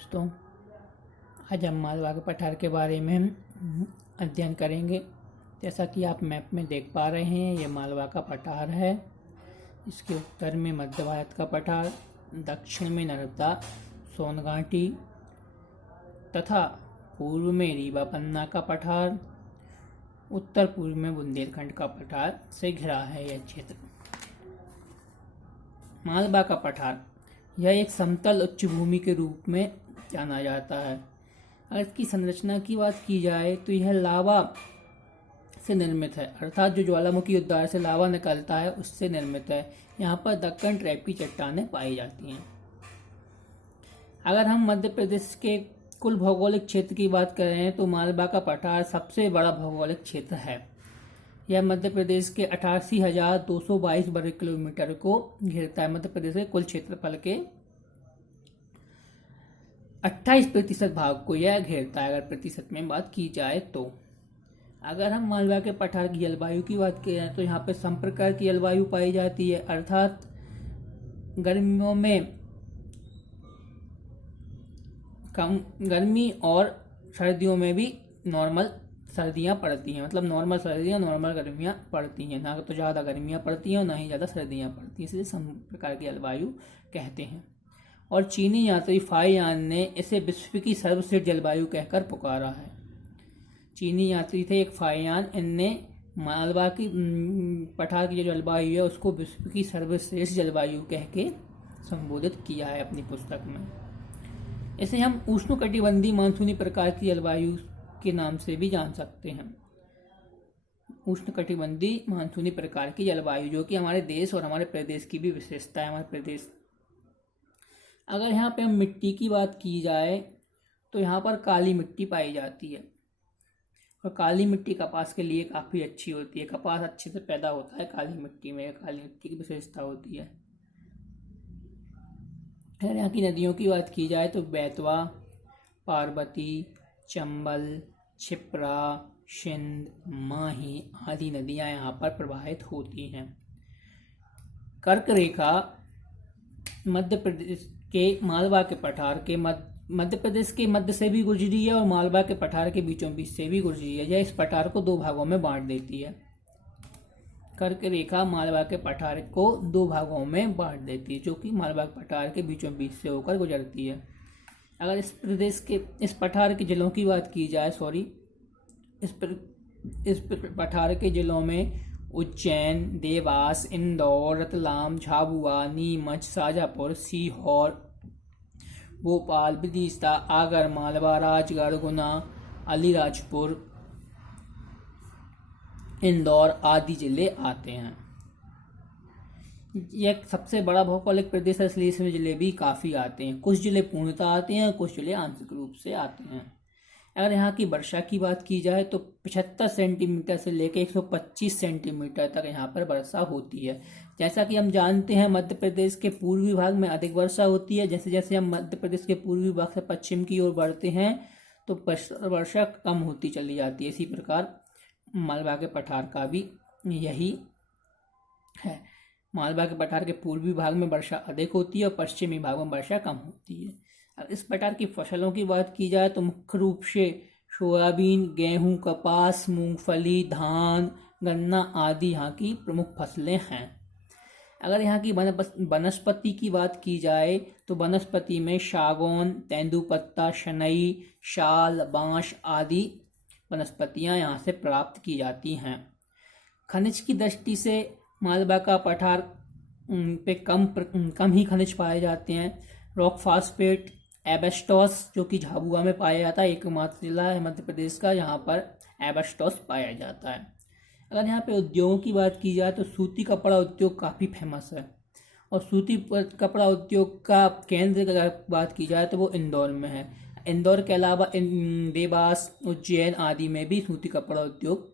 दोस्तों, आज हम मालवा के पठार के बारे में अध्ययन करेंगे। जैसा कि आप मैप में देख पा रहे हैं, ये मालवा का पठार है। इसके उत्तर में मध्य भारत का पठार, दक्षिण में नर्मदा सोन घाटी तथा पूर्व में रीवा पन्ना का पठार, उत्तर पूर्व में बुंदेलखंड का पठार से घिरा है यह क्षेत्र। मालवा का पठार यह एक समतल उच्च भूमि के रूप में जाना जाता है। अगर इसकी संरचना की बात की जाए तो यह लावा से निर्मित है, अर्थात जो ज्वालामुखी उद्गार से लावा निकलता है उससे निर्मित है। यहाँ पर दक्कन ट्रैप की चट्टानें पाई जाती हैं। अगर हम मध्य प्रदेश के कुल भौगोलिक क्षेत्र की बात करें तो मालवा का पठार सबसे बड़ा भौगोलिक क्षेत्र है। यह मध्य प्रदेश के 88,222 वर्ग किलोमीटर को घेरता है। मध्य प्रदेश के कुल क्षेत्रफल के 28% भाग को यह घेरता है, अगर प्रतिशत में बात की जाए तो। अगर हम मालवा के पठार की जलवायु की बात करें तो यहाँ पर सम प्रकार की जलवायु पाई जाती है, अर्थात गर्मियों में कम गर्मी और सर्दियों में भी नॉर्मल सर्दियाँ पड़ती हैं, मतलब नॉर्मल सर्दियाँ नॉर्मल गर्मियाँ पड़ती हैं, ना तो ज़्यादा गर्मियाँ पड़ती हैं और ना ही ज़्यादा सर्दियाँ पड़ती हैं, इसलिए सम प्रकार की जलवायु कहते हैं। और चीनी यात्री फाहियान ने इसे विश्व की सर्वश्रेष्ठ जलवायु कहकर पुकारा है। चीनी यात्री थे एक फाहियान, इनने मालवा की पठार की जो जलवायु है उसको विश्व की सर्वश्रेष्ठ जलवायु कह के संबोधित किया है अपनी पुस्तक में। इसे हम उष्णकटिबंधीय मानसूनी प्रकार की जलवायु के नाम से भी जान सकते हैं। उष्णकटिबंधीय मानसूनी प्रकार की जलवायु, जो कि हमारे देश और हमारे प्रदेश की भी विशेषता है। हमारे प्रदेश, अगर यहाँ पे हम मिट्टी की बात की जाए तो यहाँ पर काली मिट्टी पाई जाती है और काली मिट्टी कपास के लिए काफ़ी अच्छी होती है। कपास अच्छे से पैदा होता है काली मिट्टी में, काली मिट्टी की विशेषता होती है। अगर यहाँ की नदियों की बात की जाए तो बेतवा, पार्वती, चंबल, छिप्रा, सिंध, माही आदि नदियाँ यहाँ पर प्रवाहित होती हैं। कर्क रेखा मध्य प्रदेश के मालवा के पठार के मध्य प्रदेश के मध्य से भी गुजरी है और मालवा के पठार के बीचों बीच से भी गुजरी है। यह इस पठार को दो भागों में बांट देती है। कर्क रेखा मालवा के पठार को दो भागों में बांट देती है, जो कि मालवा के पठार के बीचों बीच से होकर गुजरती है। अगर इस पठार के जिलों की बात की जाए, इस पठार के जिलों में उज्जैन, देवास, इंदौर, रतलाम, झाबुआ, नीमच, शाजापुर, सीहोर, भोपाल, विदिशा, आगर मालवा, राजगढ़, गुना, अलीराजपुर, इंदौर आदि जिले आते हैं। यह सबसे बड़ा भौगोलिक प्रदेश है, इसलिए इसमें जिले भी काफ़ी आते हैं। कुछ जिले पूर्णतः आते हैं, कुछ जिले आंशिक रूप से आते हैं। अगर यहाँ की वर्षा की बात की जाए तो 75 सेंटीमीटर से लेकर 125 सेंटीमीटर तक यहाँ पर वर्षा होती है। जैसा कि हम जानते हैं मध्य प्रदेश के पूर्वी भाग में अधिक वर्षा होती है। जैसे जैसे हम मध्य प्रदेश के पूर्वी भाग से पश्चिम की ओर बढ़ते हैं तो वर्षा कम होती चली जाती है। इसी प्रकार मालवा के पठार का भी यही है। मालवा के पठार के पूर्वी भाग में वर्षा अधिक होती है और पश्चिमी भाग में वर्षा कम होती है। अब इस पठार की फसलों की बात की जाए तो मुख्य रूप से सोयाबीन, गेहूं, कपास, मूंगफली, धान, गन्ना आदि यहाँ की प्रमुख फसलें हैं। अगर यहाँ की वनस्पति की बात की जाए तो वनस्पति में सागौन, तेंदुपत्ता, शनई, शाल, बांस आदि वनस्पतियाँ यहाँ से प्राप्त की जाती हैं। खनिज की दृष्टि से मालवा का पठार पे कम ही खनिज पाए जाते हैं। रॉक फास्फेट, एबेस्टॉस, जो कि झाबुआ में पाया जाता है, एकमात्र जिला है मध्य प्रदेश का यहाँ पर एबेस्टॉस पाया जाता है। अगर यहाँ पे उद्योगों की बात की जाए तो सूती कपड़ा उद्योग काफ़ी फेमस है और सूती कपड़ा उद्योग का केंद्र की अगर बात की जाए तो वो इंदौर में है। इंदौर के अलावा देवास, उज्जैन आदि में भी सूती कपड़ा उद्योग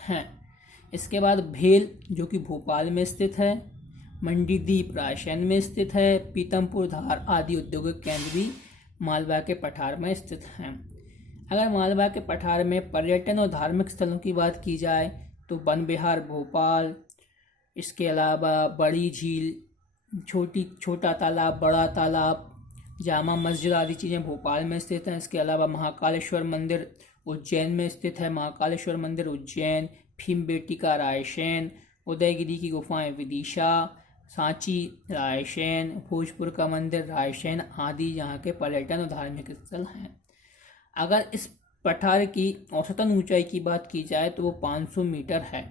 हैं। इसके बाद भेल, जो कि भोपाल में स्थित है, मंडीदीप रायसेन में स्थित है, पीतमपुर, धार आदि औद्योगिक केंद्र भी मालवा के पठार में स्थित हैं। अगर मालवा के पठार में पर्यटन और धार्मिक स्थलों की बात की जाए तो वन विहार भोपाल, इसके अलावा बड़ी झील, छोटा तालाब, बड़ा तालाब, जामा मस्जिद आदि चीज़ें भोपाल में स्थित हैं। इसके अलावा महाकालेश्वर मंदिर उज्जैन में स्थित है, महाकालेश्वर मंदिर उज्जैन, भीमबेटका रायसेन, उदयगिरी की गुफाएं विदिशा, सांची रायसेन, भोजपुर का मंदिर रायसेन आदि यहाँ के पर्यटन और धार्मिक स्थल हैं। अगर इस पठार की औसतन ऊंचाई की बात की जाए तो वो 500 मीटर है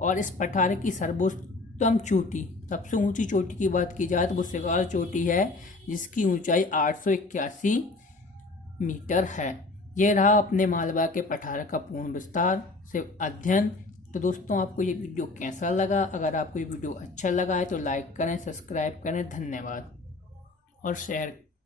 और इस पठार की सर्वोत्तम चोटी, सबसे ऊंची चोटी की बात की जाए तो वो सिगार चोटी है जिसकी ऊंचाई 881 मीटर है। यह रहा अपने मालवा के पठार का पूर्ण विस्तार से अध्ययन। तो दोस्तों आपको ये वीडियो कैसा लगा? अगर आपको ये वीडियो अच्छा लगा है तो लाइक करें, सब्सक्राइब करें, धन्यवाद और शेयर